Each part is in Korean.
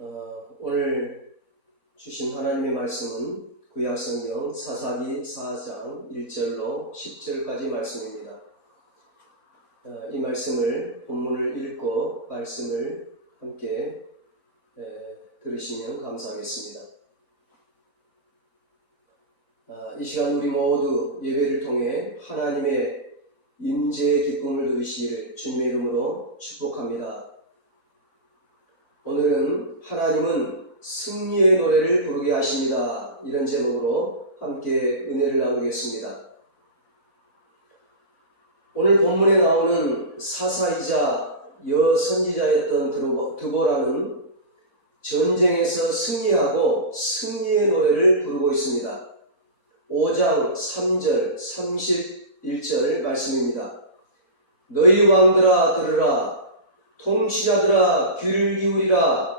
오늘 주신 하나님의 말씀은 구약성경 사사기 4장 1절로 10절까지 말씀입니다. 이 말씀을 본문을 읽고 말씀을 함께 들으시면 감사하겠습니다. 이 시간 우리 모두 예배를 통해 하나님의 임재의 기쁨을 누리시기를 주님의 이름으로 축복합니다. 오늘은 하나님은 승리의 노래를 부르게 하십니다. 이런 제목으로 함께 은혜를 나누겠습니다. 오늘 본문에 나오는 사사이자 여선지자였던 드보라는 전쟁에서 승리하고 승리의 노래를 부르고 있습니다. 5장 3절 31절 말씀입니다. 너희 왕들아 들으라, 통치자들아 귀를 기울이라.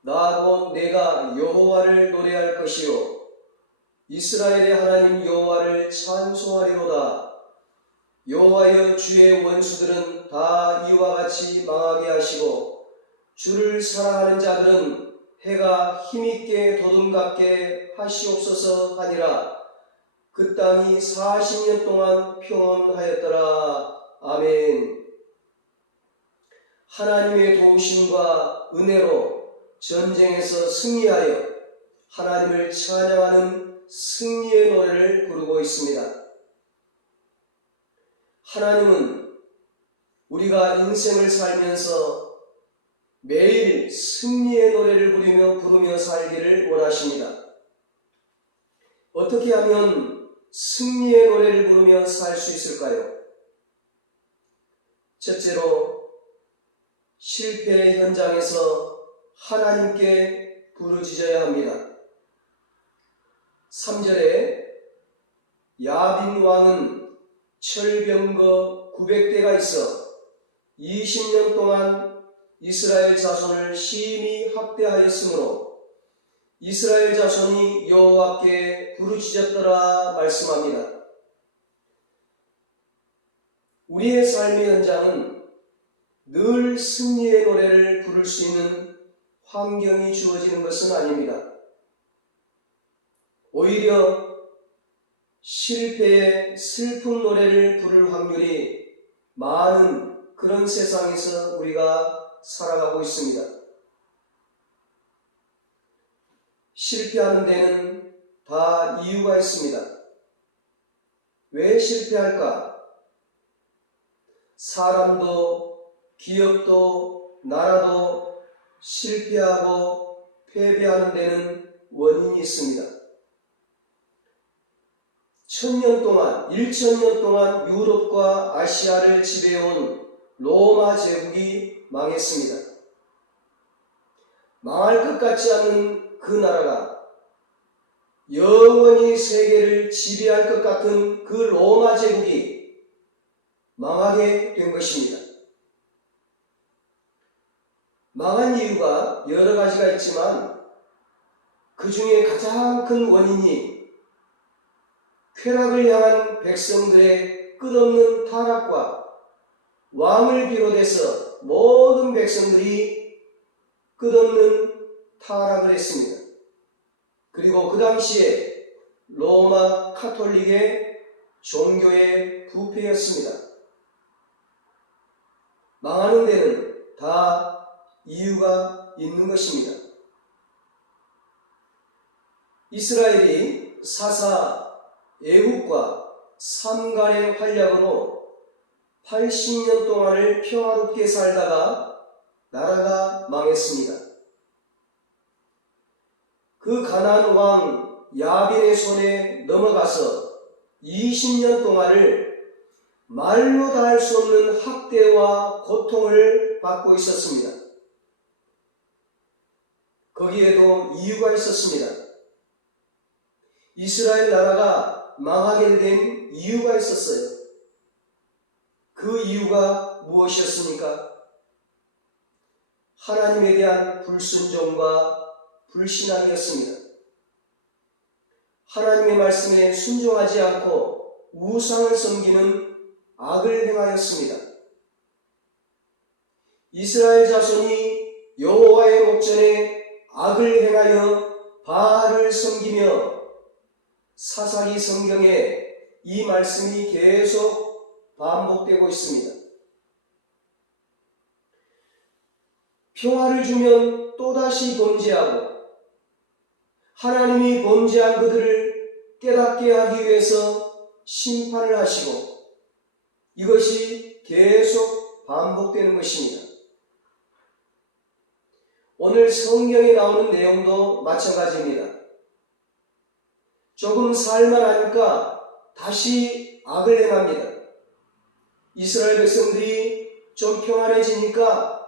나 곧 내가 여호와를 노래할 것이요 이스라엘의 하나님 여호와를 찬송하리로다. 여호와여, 주의 원수들은 다 이와 같이 망하게 하시고 주를 사랑하는 자들은 해가 힘있게 도둠갑게 하시옵소서 하니라. 그 땅이 40년 동안 평온하였더라. 아멘. 하나님의 도우심과 은혜로 전쟁에서 승리하여 하나님을 찬양하는 승리의 노래를 부르고 있습니다. 하나님은 우리가 인생을 살면서 매일 승리의 노래를 부르며 살기를 원하십니다. 어떻게 하면 승리의 노래를 부르며 살 수 있을까요? 첫째로, 실패의 현장에서 하나님께 부르짖어야 합니다. 3절에 야빈 왕은 철병거 900대가 있어 20년 동안 이스라엘 자손을 심히 학대하였으므로 이스라엘 자손이 여호와께 부르짖었더라 말씀합니다. 우리의 삶의 현장은 늘 승리의 노래를 부를 수 있는 환경이 주어지는 것은 아닙니다. 오히려 실패의 슬픈 노래를 부를 확률이 많은 그런 세상에서 우리가 살아가고 있습니다. 실패하는 데는 다 이유가 있습니다. 왜 실패할까? 사람도 기업도 나라도 실패하고 패배하는 데는 원인이 있습니다. 1000년 동안, 1000년 동안 유럽과 아시아를 지배해온 로마 제국이 망했습니다. 망할 것 같지 않은 그 나라가 영원히 세계를 지배할 것 같은 그 로마 제국이 망하게 된 것입니다. 망한 이유가 여러 가지가 있지만 그 중에 가장 큰 원인이 쾌락을 향한 백성들의 끝없는 타락과 왕을 비롯해서 모든 백성들이 끝없는 타락을 했습니다. 그리고 그 당시에 로마 카톨릭의 종교의 부패였습니다. 망하는 데는 다 이유가 있는 것입니다. 이스라엘이 사사 애국과 삼갈의 활약으로 80년 동안을 평화롭게 살다가 나라가 망했습니다. 그 가나안 왕 야빈의 손에 넘어가서 20년 동안을 말로 다 할 수 없는 학대와 고통을 받고 있었습니다. 거기에도 이유가 있었습니다. 이스라엘 나라가 망하게 된 이유가 있었어요. 그 이유가 무엇이었습니까? 하나님에 대한 불순종과 불신앙이었습니다. 하나님의 말씀에 순종하지 않고 우상을 섬기는 악을 행하였습니다. 이스라엘 자손이 여호와의 목전에 악을 행하여 바알을 섬기며 사사기 성경에 이 말씀이 계속 반복되고 있습니다. 평화를 주면 또다시 범죄하고 하나님이 범죄한 그들을 깨닫게 하기 위해서 심판을 하시고 이것이 계속 반복되는 것입니다. 오늘 성경에 나오는 내용도 마찬가지입니다. 조금 살만하니까 다시 악을 행합니다. 이스라엘 백성들이 좀 평안해지니까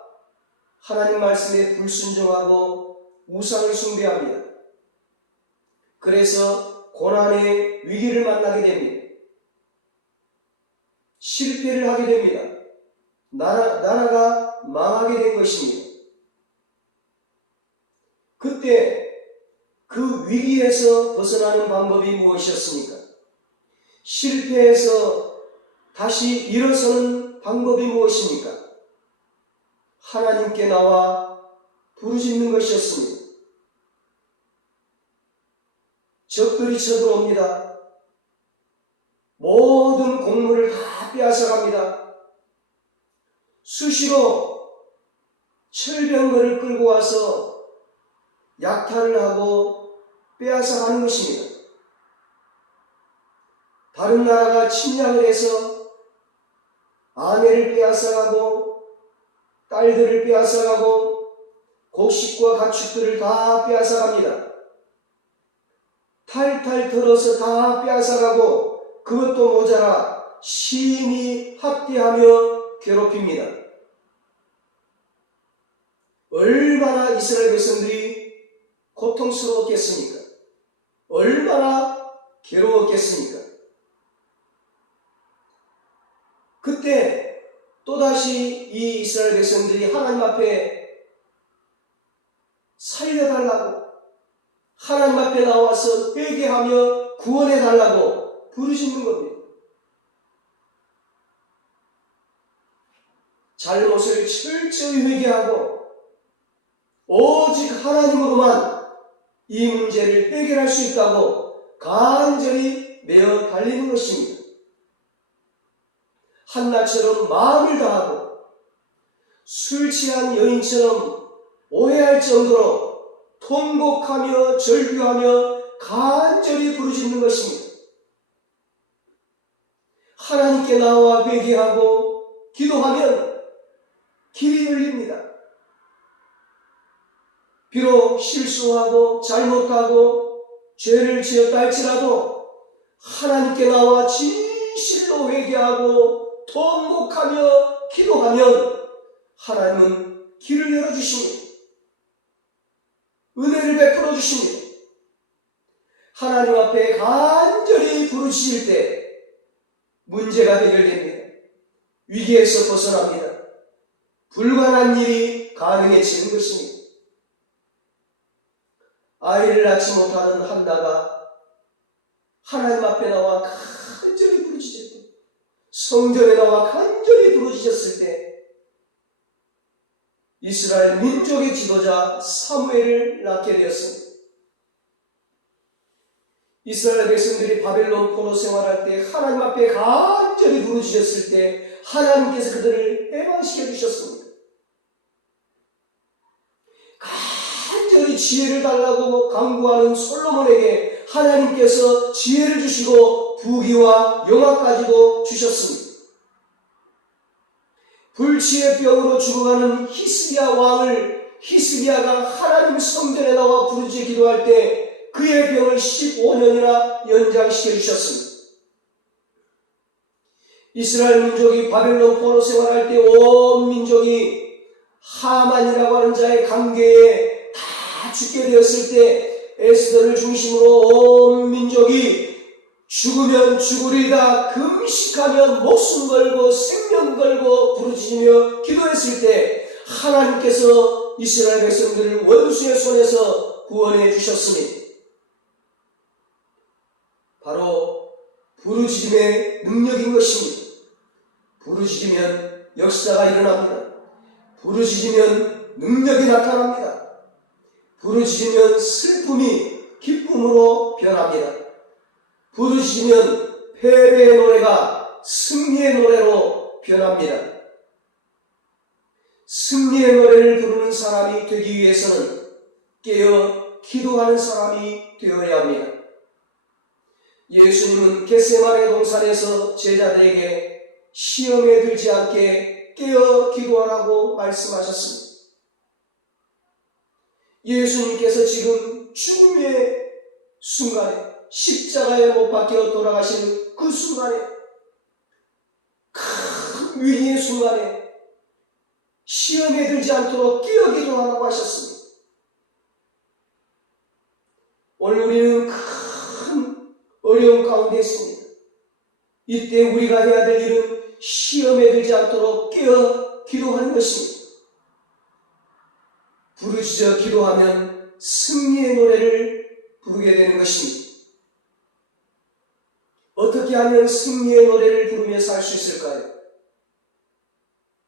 하나님 말씀에 불순종하고 우상을 숭배합니다. 그래서 고난의 위기를 만나게 됩니다. 실패를 하게 됩니다. 나라가 망하게 된 것입니다. 그때 그 위기에서 벗어나는 방법이 무엇이었습니까? 실패해서 다시 일어서는 방법이 무엇입니까? 하나님께 나와 부르짖는 것이었습니다. 적들이 쳐들어옵니다. 모든 곡물을 다 빼앗아갑니다. 수시로 철병거를 끌고 와서 약탈을 하고 빼앗아가는 것입니다. 다른 나라가 침략을 해서 아내를 빼앗아가고 딸들을 빼앗아가고 곡식과 가축들을 다 빼앗아갑니다. 탈탈 털어서 다 빼앗아가고 그것도 모자라 심히 학대하며 괴롭힙니다. 얼마나 이스라엘 백성들이 고통스러웠겠습니까? 얼마나 괴로웠겠습니까? 그때 또다시 이 이스라엘 백성들이 하나님 앞에 살려달라고 하나님 앞에 나와서 회개하며 구원해달라고 부르짖는 겁니다. 잘못을 철저히 회개하고 오직 하나님으로만 이 문제를 해결할 수 있다고 간절히 메어 달리는 것입니다. 한나처럼 마음을 다하고 술 취한 여인처럼 오해할 정도로 통곡하며 절규하며 간절히 부르짖는 것입니다. 하나님께 나와 회개하고 기도하면 길이 열립니다. 비록 실수하고 잘못하고 죄를 지었다 할지라도 하나님께 나와 진실로 회개하고 통곡하며 기도하면 하나님은 길을 열어주십니다. 은혜를 베풀어 주십니다. 하나님 앞에 간절히 부르짖을 때 문제가 해결됩니다. 위기에서 벗어납니다. 불가능한 일이 가능해지는 것입니다. 아이를 낳지 못하는 한나가 하나님 앞에 나와 간절히 부르짖을 때, 성전에 나와 간절히 부르짖었을 때 이스라엘 민족의 지도자 사무엘을 낳게 되었습니다. 이스라엘 백성들이 바벨론 포로 생활할 때 하나님 앞에 간절히 부르짖었을 때 하나님께서 그들을 해방시켜 주셨습니다. 간절히 지혜를 달라고 간구하는 솔로몬에게 하나님께서 지혜를 주시고 부귀와 영화까지도 주셨습니다. 불치의 병으로 죽어가는 히스기야 왕을 히스기야가 하나님 성전에 나와 부르짖어 기도할 때 그의 병을 15년이나 연장시켜 주셨습니다. 이스라엘 민족이 바벨론 포로 생활할 때 온 민족이 하만이라고 하는 자의 관계에 다 죽게 되었을 때 에스더를 중심으로 온 민족이 죽으면 죽으리다 금식하며 목숨 걸고 생명 걸고 부르짖으며 기도했을 때 하나님께서 이스라엘 백성들을 원수의 손에서 구원해 주셨습니다. 바로 부르짖음의 능력인 것입니다. 부르짖으면 역사가 일어납니다. 부르짖으면 능력이 나타납니다. 부르짖으면 슬픔이 기쁨으로 변합니다. 부르짖으면 패배의 노래가 승리의 노래로 변합니다. 승리의 노래를 부르는 사람이 되기 위해서는 깨어 기도하는 사람이 되어야 합니다. 예수님은 겟세마네 동산에서 제자들에게 시험에 들지 않게 깨어 기도하라고 말씀하셨습니다. 예수님께서 지금 죽음의 순간에 십자가에 못 박혀 돌아가시는 그 순간에 큰 위기의 순간에 시험에 들지 않도록 깨어 기도하라고 하셨습니다. 오늘 우리는 큰 어려움 가운데 있습니다. 이때 우리가 해야 될 일은 시험에 들지 않도록 깨어 기도하는 것입니다. 부르짖어 기도하면 승리의 노래를 부르게 되는 것입니다. 어떻게 하면 승리의 노래를 부르며 살 수 있을까요?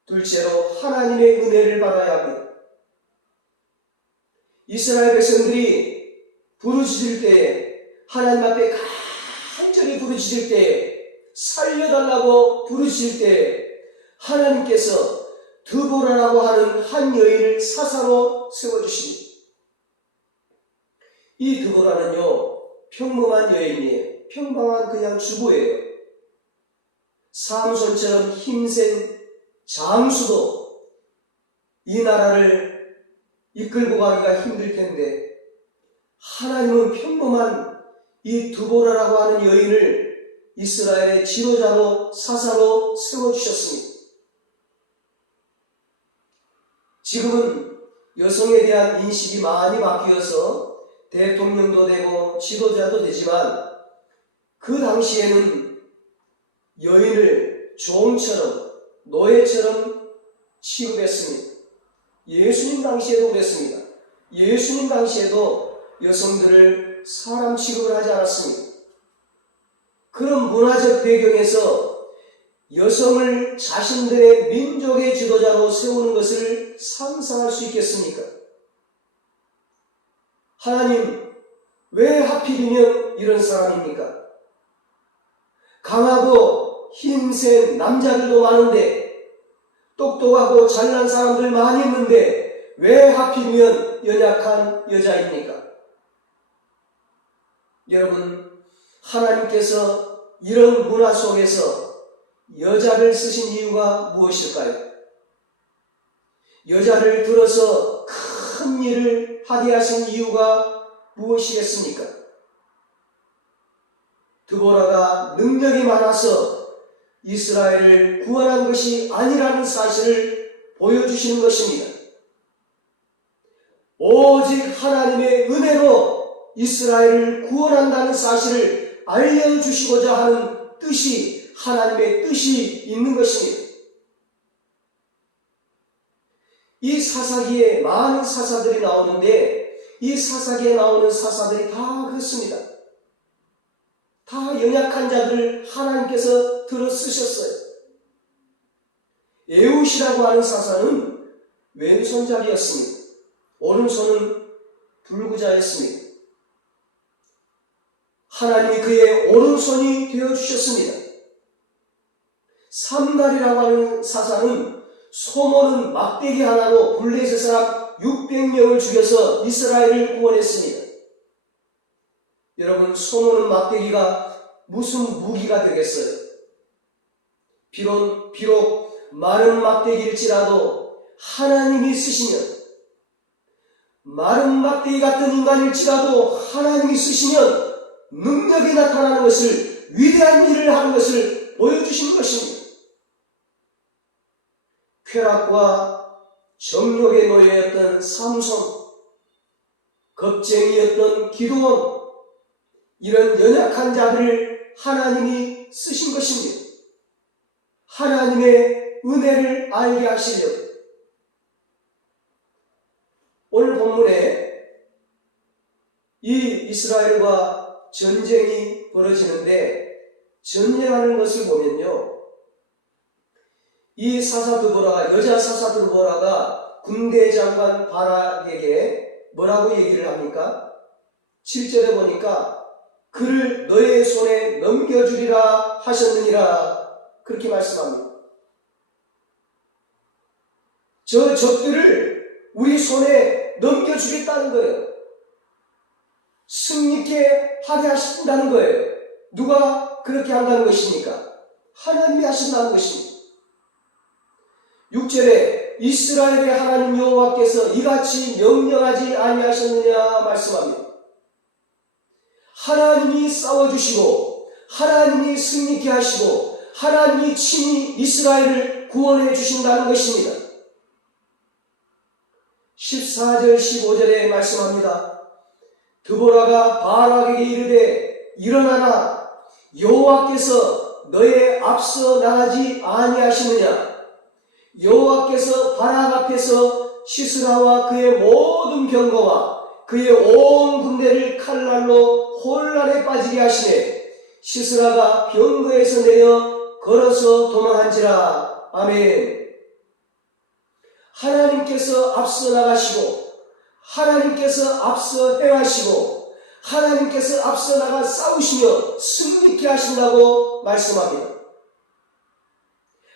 둘째로 하나님의 은혜를 받아야 합니다. 이스라엘 백성들이 부르짖을 때에 하나님 앞에 간절히 부르짖을 때에 살려달라고 부르짖을 때에 하나님께서 드보라라고 하는 한 여인을 사사로 세워주십니다. 이 드보라는요, 평범한 여인이에요. 평범한 그냥 주부예요. 삼손처럼 힘센 장수도 이 나라를 이끌고 가기가 힘들 텐데 하나님은 평범한 이 드보라라고 하는 여인을 이스라엘의 지도자로 사사로 세워주셨습니다. 지금은 여성에 대한 인식이 많이 바뀌어서 대통령도 되고 지도자도 되지만 그 당시에는 여인을 종처럼 노예처럼 취급했습니다. 예수님 당시에도 그랬습니다. 예수님 당시에도 여성들을 사람 취급을 하지 않았습니다. 그런 문화적 배경에서 여성을 자신들의 민족의 지도자로 세우는 것을 상상할 수 있겠습니까? 하나님, 왜 하필이면 이런 사람입니까? 강하고 힘센 남자들도 많은데 똑똑하고 잘난 사람들 많이 있는데 왜 하필이면 연약한 여자입니까? 여러분, 하나님께서 이런 문화 속에서 여자를 쓰신 이유가 무엇일까요? 여자를 들어서 큰 일을 하게 하신 이유가 무엇이겠습니까? 드보라가 능력이 많아서 이스라엘을 구원한 것이 아니라는 사실을 보여주시는 것입니다. 오직 하나님의 은혜로 이스라엘을 구원한다는 사실을 알려주시고자 하는 뜻이 하나님의 뜻이 있는 것입니다. 이 사사기에 많은 사사들이 나오는데 이 사사기에 나오는 사사들이 다 그렇습니다. 다 연약한 자들을 하나님께서 들어 쓰셨어요. 에훗이라고 하는 사사는 왼손잡이였습니다. 오른손은 불구자였습니다. 하나님이 그의 오른손이 되어주셨습니다. 삼갈이라고 하는 사사는 소모는 막대기 하나로 블레셋 사람 600명을 죽여서 이스라엘을 구원했습니다. 여러분, 소모는 막대기가 무슨 무기가 되겠어요? 비록 마른 막대기일지라도 하나님이 쓰시면, 마른 막대기 같은 인간일지라도 하나님이 쓰시면 능력이 나타나는 것을, 위대한 일을 하는 것을 보여주시는 것입니다. 쾌락과 정욕의 노예였던 삼손, 겁쟁이였던 기드온, 이런 연약한 자들을 하나님이 쓰신 것입니다. 하나님의 은혜를 알게 하시려고. 오늘 본문에 이 이스라엘과 전쟁이 벌어지는데 전쟁하는 것을 보면요, 이 사사 드보라가, 여자 사사 드보라가 군대 장관 바락에게 뭐라고 얘기를 합니까? 7절에 보니까 그를 너의 손에 넘겨주리라 하셨느니라 그렇게 말씀합니다. 저 적들을 우리 손에 넘겨주겠다는 거예요. 승리케 하게 하신다는 거예요. 누가 그렇게 한다는 것입니까? 하나님이 하신다는 것입니다. 6절에 이스라엘의 하나님 여호와께서 이같이 명령하지 아니하셨느냐 말씀합니다. 하나님이 싸워주시고 하나님이 승리케 하시고 하나님이 친히 이스라엘을 구원해 주신다는 것입니다. 14절 15절에 말씀합니다. 드보라가 바락에게 이르되 일어나라 여호와께서 너의 앞서 나가지 아니하시느냐. 여호와께서 바락 앞에서 시스라와 그의 모든 병거와 그의 온 군대를 칼날로 혼란에 빠지게 하시네. 시스라가 병거에서 내려 걸어서 도망한지라. 아멘. 하나님께서 앞서 나가시고 하나님께서 앞서 행하시고 하나님께서 앞서 나가 싸우시며 승리케 하신다고 말씀합니다.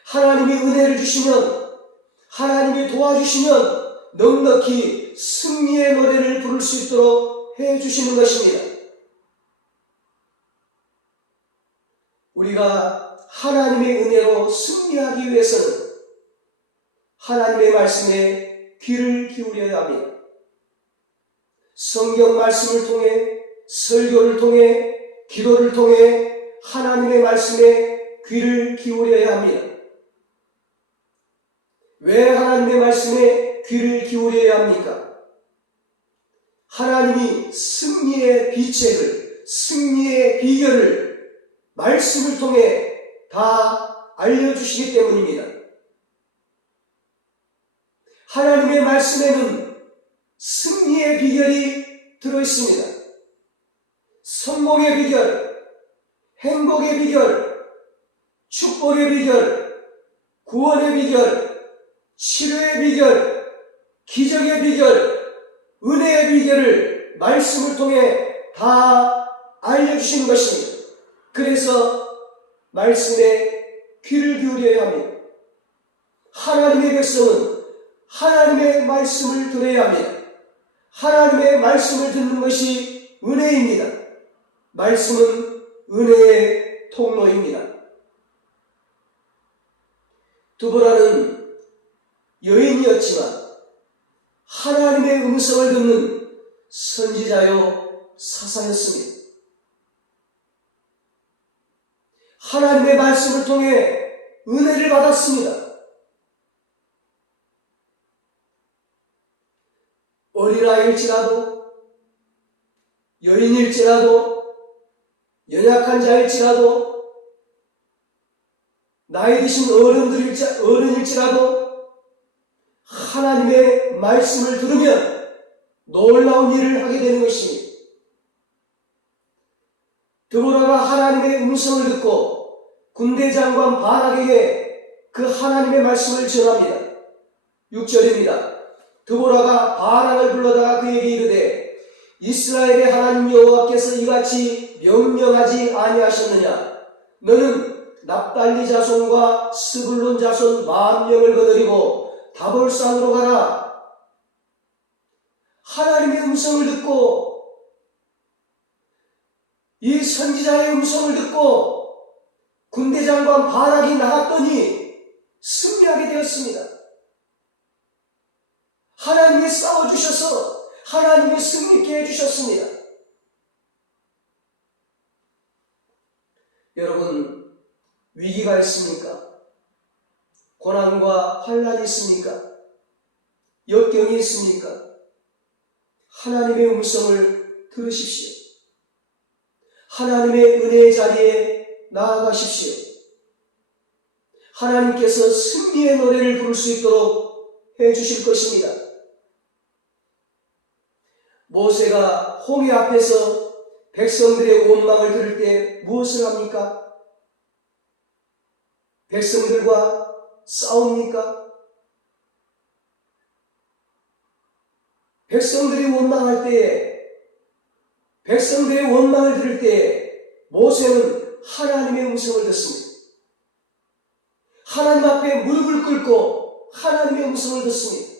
하나님이 은혜를 주시면 하나님이 도와주시면 넉넉히 승리의 노래를 부를 수 있도록 해주시는 것입니다. 우리가 하나님의 은혜로 승리하기 위해서는 하나님의 말씀에 귀를 기울여야 합니다. 성경 말씀을 통해 설교를 통해 기도를 통해 하나님의 말씀에 귀를 기울여야 합니다. 왜 하나님의 말씀에 귀를 기울여야 합니까? 하나님이 승리의 비책을, 승리의 비결을 말씀을 통해 다 알려주시기 때문입니다. 하나님의 말씀에는 승리의 비결이 들어있습니다. 성공의 비결, 행복의 비결, 축복의 비결, 구원의 비결, 치료의 비결, 기적의 비결, 은혜의 비결을 말씀을 통해 다 알려주시는 것입니다. 그래서 말씀에 귀를 기울여야 합니다. 하나님의 백성은 하나님의 말씀을 들어야 합니다. 하나님의 말씀을 듣는 것이 은혜입니다. 말씀은 은혜의 통로입니다. 드보라는 여인이었지만 하나님의 음성을 듣는 선지자요 사사였습니다. 하나님의 말씀을 통해 은혜를 받았습니다. 어린아이일지라도 여인일지라도 연약한 자일지라도 나이 드신 어른일지라도 하나님의 말씀을 들으면 놀라운 일을 하게 되는 것입니다. 드보라가 하나님의 음성을 듣고 군대장관 바락에게 그 하나님의 말씀을 전합니다. 6절입니다. 드보라가 바락을 불러다가 그에게 이르되 이스라엘의 하나님 여호와께서 이같이 명령하지 아니하셨느냐. 너는 납달리 자손과 스불론 자손 10,000명을 거느리고 다볼산으로 가라. 하나님의 음성을 듣고 이 선지자의 음성을 듣고 군대장관 바락이 나갔더니 승리하게 되었습니다. 하나님이 싸워주셔서 하나님이 승리케 해주셨습니다. 여러분, 위기가 있습니까? 고난과 환난이 있습니까? 역경이 있습니까? 하나님의 음성을 들으십시오. 하나님의 은혜의 자리에 나아가십시오. 하나님께서 승리의 노래를 부를 수 있도록 해주실 것입니다. 모세가 홍해 앞에서 백성들의 원망을 들을 때 무엇을 합니까? 백성들과 싸웁니까? 백성들이 원망할 때에, 백성들의 원망을 들을 때에 모세는 하나님의 음성을 듣습니다. 하나님 앞에 무릎을 꿇고 하나님의 음성을 듣습니다.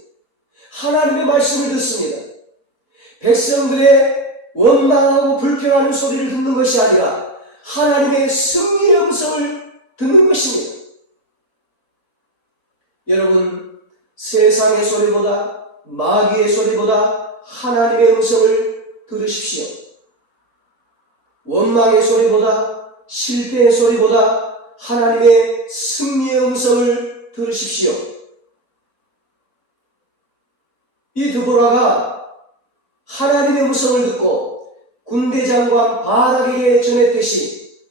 하나님의 말씀을 듣습니다. 백성들의 원망하고 불평하는 소리를 듣는 것이 아니라 하나님의 승리의 음성을 듣는 것입니다. 여러분, 세상의 소리보다, 마귀의 소리보다 하나님의 음성을 들으십시오. 원망의 소리보다, 실패의 소리보다 하나님의 승리의 음성을 들으십시오. 이 드보라가 하나님의 음성을 듣고 군대장관 바락에게 전했듯이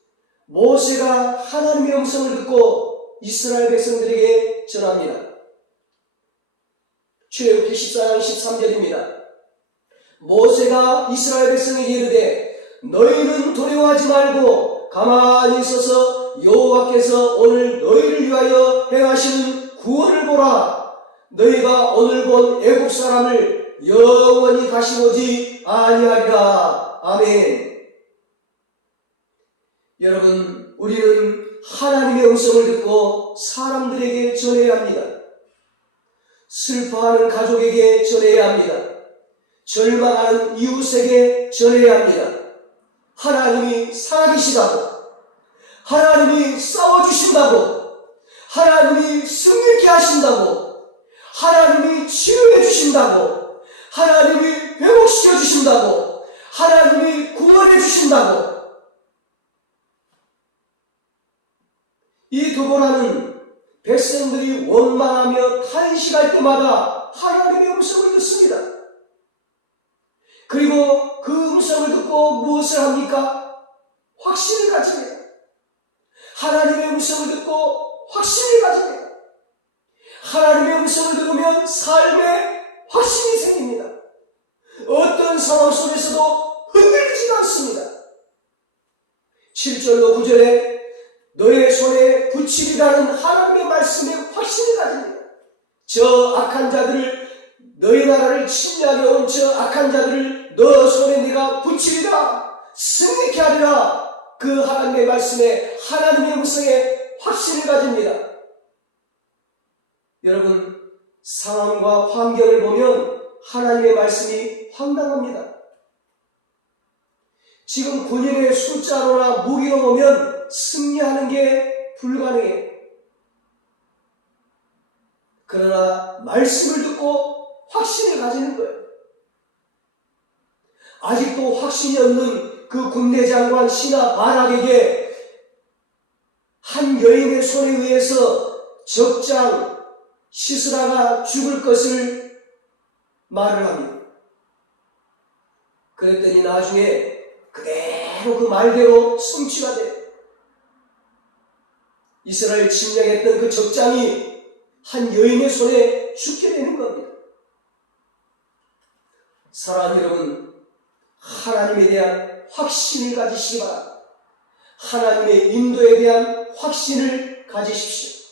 모세가 하나님의 음성을 듣고 이스라엘 백성들에게 전합니다. 출애굽기 14장 13절입니다. 모세가 이스라엘 백성에게 이르되 너희는 두려워하지 말고 가만히 있어서 여호와께서 오늘 너희를 위하여 행하시는 구원을 보라. 너희가 오늘 본 애굽 사람을 영원히 다시 보지 아니하리라. 아멘. 여러분, 우리는 하나님의 음성을 듣고 사람들에게 전해야 합니다. 슬퍼하는 가족에게 전해야 합니다. 절망하는 이웃에게 전해야 합니다. 하나님이 살아계시다고, 하나님이 싸워주신다고, 하나님이 승리케 하신다고, 하나님이 치유해 주신다고, 하나님이 회복시켜 주신다고, 하나님이 구원해 주신다고. 이 드보라는 백성들이 원망하며 탄식할 때마다 하나님의 음성을 듣습니다. 그리고 그 음성을 듣고 무엇을 합니까? 확신을 가집니다. 하나님의 음성을 듣고 확신을 가집니다. 하나님의 음성을 들으면 삶에 확신이 생깁니다. 어떤 상황 속에서도 흔들리지 않습니다. 7절로 9절에 너의 손에 붙이리라는 하나님의 말씀에 확신을 가집니다. 저 악한 자들을, 너희 나라를 침략해 온 저 악한 자들을 너 손에 네가 붙이리라, 승리케 하리라. 그 하나님의 말씀에, 하나님의 음성에 확신을 가집니다. 여러분, 상황과 환경을 보면 하나님의 말씀이 황당합니다. 지금 군인의 숫자로나 무기로 보면 승리하는 게 불가능해요. 그러나 말씀을 듣고 확신을 가지는 거예요. 아직도 확신이 없는 그 군대장관 신하 바락에게 한 여인의 손에 의해서 적장 시스라가 죽을 것을 말을 합니다. 그랬더니 나중에 그대로 그 말대로 성취가 돼요. 이스라엘 침략했던 그 적장이 한 여인의 손에 죽게 되는 겁니다. 사랑하는 여러분, 하나님에 대한 확신을 가지시기 바랍니다. 하나님의 인도에 대한 확신을 가지십시오.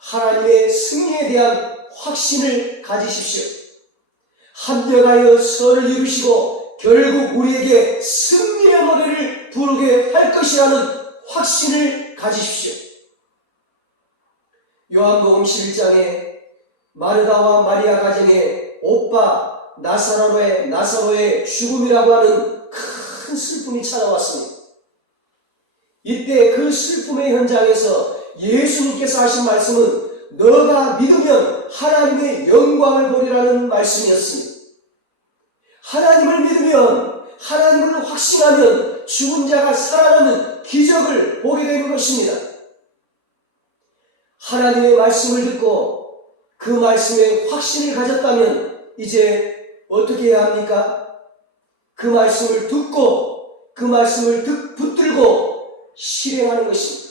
하나님의 승리에 대한 확신을 가지십시오. 합력하여 선을 이루시고 결국 우리에게 승리의 노래를 부르게 할 것이라는 확신을 가지십시오. 요한복음 11장에 마르다와 마리아 가정의 오빠 나사로의 죽음이라고 하는 큰 슬픔이 찾아왔습니다. 이때 그 슬픔의 현장에서 예수님께서 하신 말씀은 너가 믿으면 하나님의 영광을 보리라는 말씀이었습니다. 하나님을 믿으면, 하나님을 확신하면 죽은 자가 살아나는 기적을 보게 되는 것입니다. 하나님의 말씀을 듣고 그 말씀에 확신을 가졌다면 이제 어떻게 해야 합니까? 그 말씀을 듣고 그 말씀을 붙들고 실행하는 것입니다.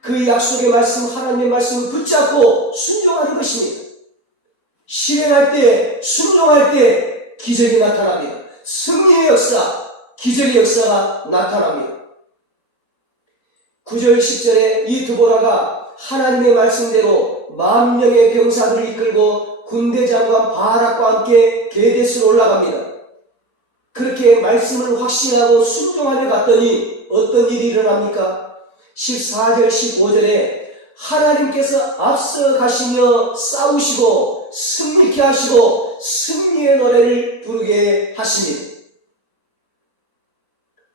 그 약속의 말씀, 하나님의 말씀을 붙잡고 순종하는 것입니다. 실행할 때, 순종할 때 기적이 나타납니다. 승리의 역사, 기적의 역사가 나타납니다. 9절 10절에 이 드보라가 하나님의 말씀대로 10,000명의 병사들을 이끌고 군대 장관 바락과 함께 게데스로 올라갑니다. 그렇게 말씀을 확신하고 순종하며 갔더니 어떤 일이 일어납니까? 14절 15절에 하나님께서 앞서 가시며 싸우시고 승리케 하시고 승리의 노래를 부르게 하십니다.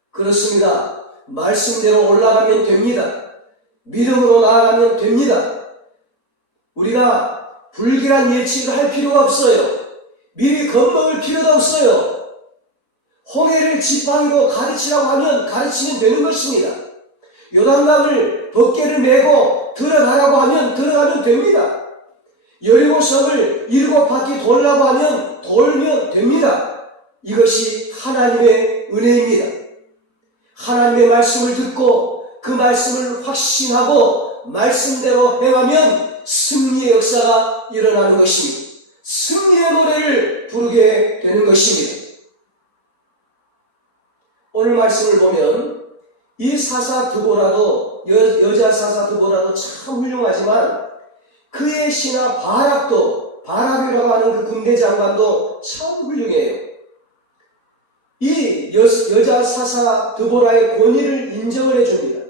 그렇습니다. 말씀대로 올라가면 됩니다. 믿음으로 나아가면 됩니다. 우리가 불길한 예측을 할 필요가 없어요. 미리 겁먹을 필요도 없어요. 홍해를 지팡이로 가르치라고 하면 가르치면 되는 것입니다. 요단강을 벗개를 메고 들어가라고 하면 들어가면 됩니다. 여리고성을 7바퀴 돌라고 하면 돌면 됩니다. 이것이 하나님의 은혜입니다. 하나님의 말씀을 듣고 그 말씀을 확신하고 말씀대로 행하면 승리의 역사가 일어나는 것입니다. 승리의 노래를 부르게 되는 것입니다. 오늘 말씀을 보면 이 사사 드보라도 여자 사사 드보라도 참 훌륭하지만 그의 신하 바락이라고 하는 그 군대 장관도 참 훌륭해요. 이 여자 사사 드보라의 권위를 인정을 해줍니다.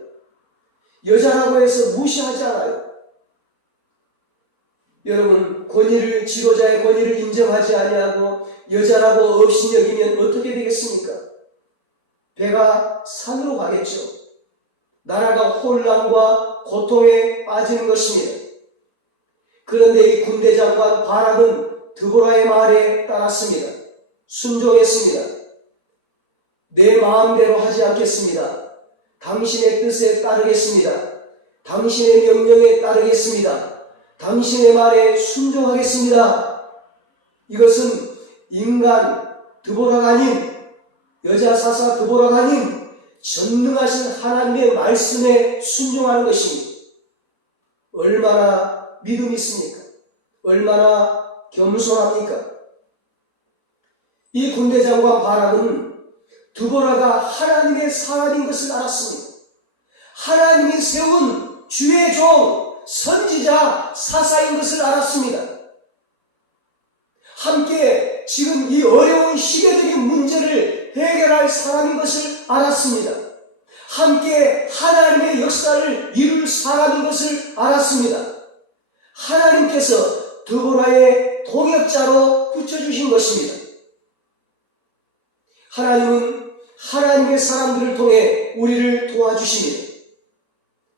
여자라고 해서 무시하지 않아요. 여러분, 지도자의 권위를 인정하지 아니하고 여자라고 없이 여기면 어떻게 되겠습니까? 배가 산으로 가겠죠. 나라가 혼란과 고통에 빠지는 것입니다. 그런데 이 군대 장관 바락은 드보라의 말에 따랐습니다. 순종했습니다. 내 마음대로 하지 않겠습니다. 당신의 뜻에 따르겠습니다. 당신의 명령에 따르겠습니다. 당신의 말에 순종하겠습니다. 이것은 인간 드보라가 아닌 여자 사사 드보라가 아닌 전능하신 하나님의 말씀에 순종하는 것입니다. 얼마나 믿음이 있습니까? 얼마나 겸손합니까? 이 군대 장관 바락은 드보라가 하나님의 사람인 것을 알았습니다. 하나님이 세운 주의 종, 선지자, 사사인 것을 알았습니다. 함께 지금 이 어려운 시대적인 문제를 해결할 사람인 것을 알았습니다. 함께 하나님의 역사를 이룰 사람인 것을 알았습니다. 하나님께서 드보라의 동역자로 붙여주신 것입니다. 하나님은 하나님의 사람들을 통해 우리를 도와주십니다.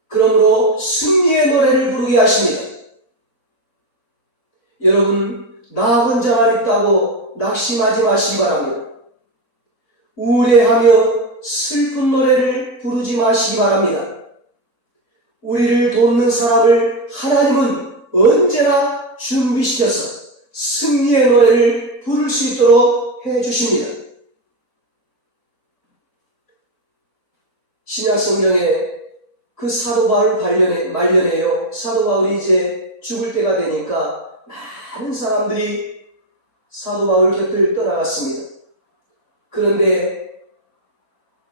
그러므로 승리의 노래를 부르게 하십니다. 여러분, 나 혼자만 있다고 낙심하지 마시기 바랍니다. 우울해하며 슬픈 노래를 부르지 마시기 바랍니다. 우리를 돕는 사람을 하나님은 언제나 준비시켜서 승리의 노래를 부를 수 있도록 해주십니다. 신약 성경에 그 사도 바울을 말년해요. 사도 바울이 이제 죽을 때가 되니까 많은 사람들이 사도 바울 곁을 떠나갔습니다. 그런데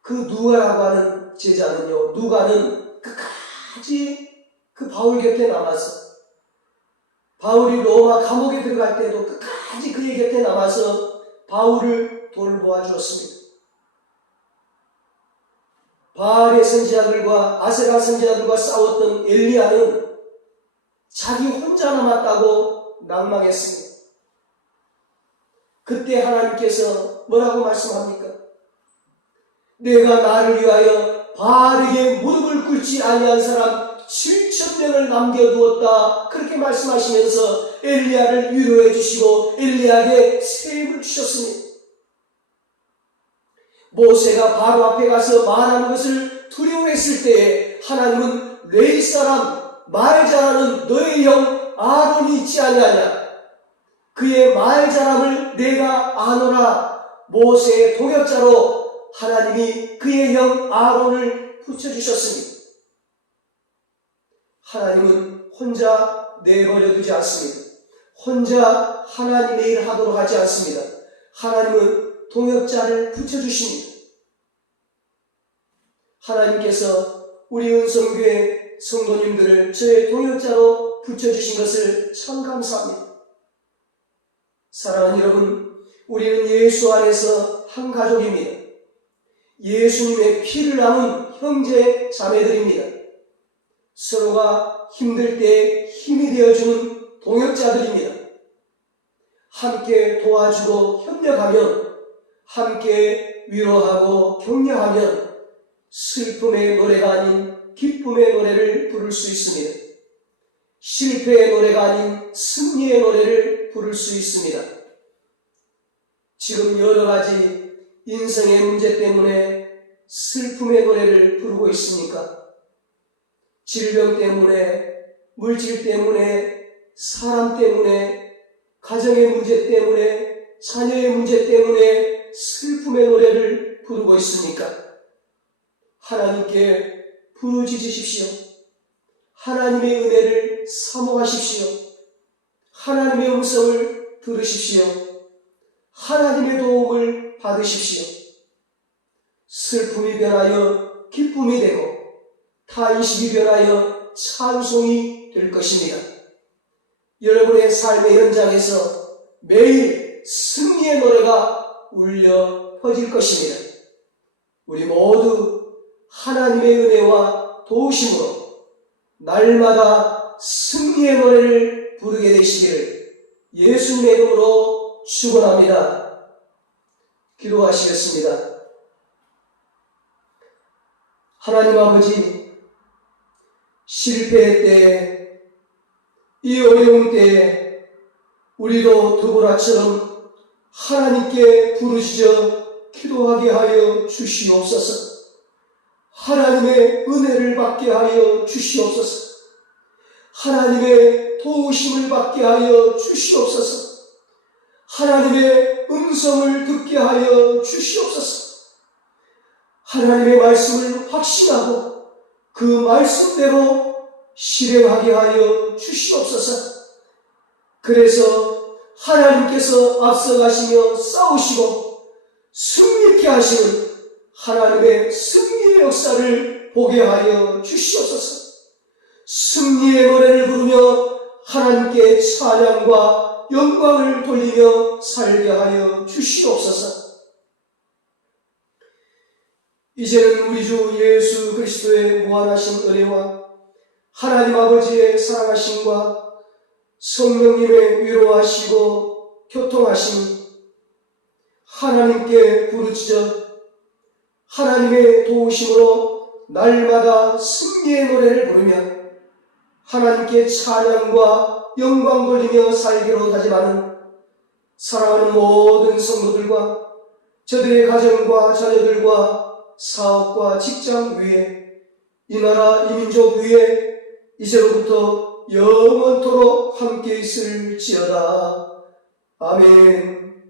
그 누가라고 하는 제자는요, 누가는 끝까지 그 바울 곁에 남아서 바울이 로마 감옥에 들어갈 때도 끝까지 그의 곁에 남아서 바울을 돌보아 주었습니다. 바알의 선지자들과 아세라 선지자들과 싸웠던 엘리야는 자기 혼자 남았다고 낭망했습니다. 그때 하나님께서 뭐라고 말씀합니까? 내가 나를 위하여 바알에게 무릎을 꿇지 아니한 사람 7,000명을 남겨두었다. 그렇게 말씀하시면서 엘리야를 위로해 주시고 엘리야에게 새 힘을 주셨습니다. 모세가 바로 앞에 가서 말하는 것을 두려워했을 때에 하나님은 레위 사람 말 잘하는 너의 형 아론이 있지 아니하냐. 그의 말 잘함을 내가 아노라. 모세의 동역자로 하나님이 그의 형 아론을 붙여주셨습니다. 하나님은 혼자 내버려 두지 않습니다. 혼자 하나님의 일을 하도록 하지 않습니다. 하나님은 동역자를 붙여주십니다. 하나님께서 우리 은성교회 성도님들을 저의 동역자로 붙여주신 것을 참 감사합니다. 사랑하는 여러분, 우리는 예수 안에서 한 가족입니다. 예수님의 피를 남은 형제 자매들입니다. 서로가 힘들 때 힘이 되어주는 동역자들입니다. 함께 도와주고 협력하면, 함께 위로하고 격려하면 슬픔의 노래가 아닌 기쁨의 노래를 부를 수 있습니다. 실패의 노래가 아닌 승리의 노래를 부를 수 있습니다. 지금 여러 가지 인생의 문제 때문에 슬픔의 노래를 부르고 있습니까? 질병 때문에, 물질 때문에, 사람 때문에, 가정의 문제 때문에, 자녀의 문제 때문에 슬픔의 노래를 부르고 있습니까? 하나님께 부르짖으십시오. 하나님의 은혜를 사모하십시오. 하나님의 음성을 들으십시오. 하나님의 도움을 받으십시오. 슬픔이 변하여 기쁨이 되고 탄식이 변하여 찬송이 될 것입니다. 여러분의 삶의 현장에서 매일 승리의 노래가 울려 퍼질 것입니다. 우리 모두 하나님의 은혜와 도우심으로 날마다 승리의 노래를 부르게 되시기를 예수님의 이름으로 축원합니다. 기도하시겠습니다. 하나님 아버지, 실패 때, 이 어려운 때에 우리도 드보라처럼 하나님께 부르짖어 기도하게 하여 주시옵소서. 하나님의 은혜를 받게 하여 주시옵소서. 하나님의 도우심을 받게 하여 주시옵소서. 하나님의 음성을 듣게 하여 주시옵소서. 하나님의 말씀을 확신하고 그 말씀대로 실행하게 하여 주시옵소서. 그래서 하나님께서 앞서가시며 싸우시고 승리케 하시는 하나님의 승리의 역사를 보게 하여 주시옵소서. 승리의 노래를 부르며 하나님께 찬양과 영광을 돌리며 살게 하여 주시옵소서. 이제는 우리 주 예수 그리스도의 무한하신 은혜와 하나님 아버지의 사랑하심과 성령님의 위로하시고 교통하심이 하나님께 부르짖어 하나님의 도우심으로 날마다 승리의 노래를 부르며 하나님께 찬양과 영광 돌리며 살기로 다짐하는 사랑하는 모든 성도들과 저들의 가정과 자녀들과 사업과 직장 위에 이 나라 이 민족 위에 이제로부터 영원토록 함께 있을지어다. 아멘.